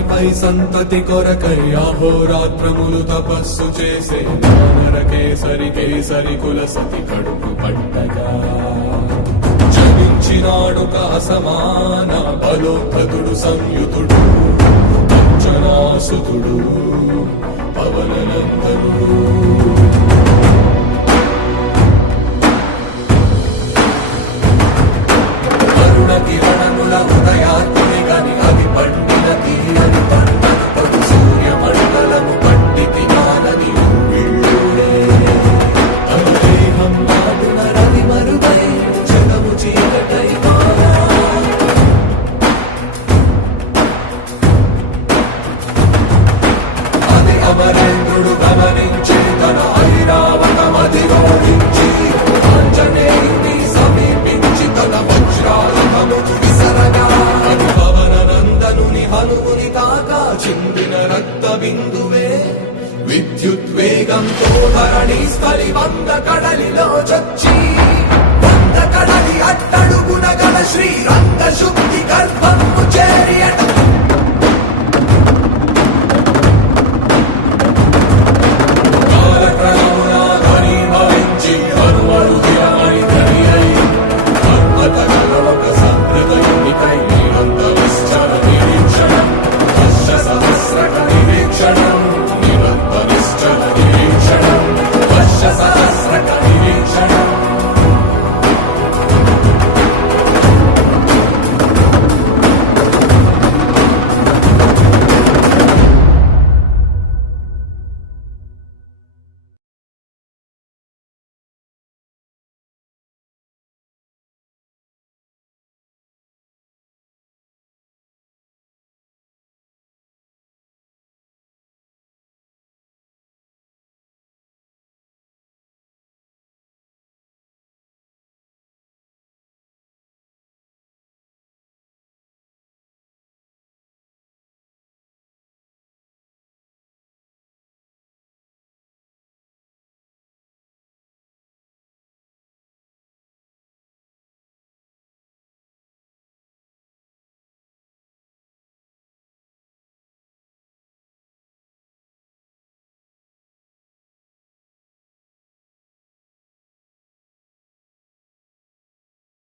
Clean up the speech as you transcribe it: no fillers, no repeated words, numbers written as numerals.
తండ్రిపై సంతతి కొరకై అహోరాత్రములు తపస్సు చేసే నరకేసరి కేసరి కుల సతి కడుపు పట్టగా జనించినాడు అసమాన బలోద్ధతుడు సంయుతుడు అంజనాసుతుడు పవననందనుడు. కిరణముల ఉదయాత్రి గని అది పండిన తీయని పంటను పడు సూర్యమండలము పండితి నానని ఉవ్విళ్ళుడే. అనుదేహం నాడున రవి మరుగై జగము చీకటై మారా. అది అమరేంద్రుడు గమనించి తన ఐరావతమది రోడించి ఆంజనేయుని సమీపించి తన వజ్రాయుధమును విసరగా అది పవననందనుని హనుముని తాకా చిందిన రక్త బిందువే విద్యుద్వేగంతో ధరణి స్థలి వంద కడలిలో చొచ్చి వంద కడలి అట్టడుగున గల శ్రీరంగ శుద్ధి గర్భము చేరి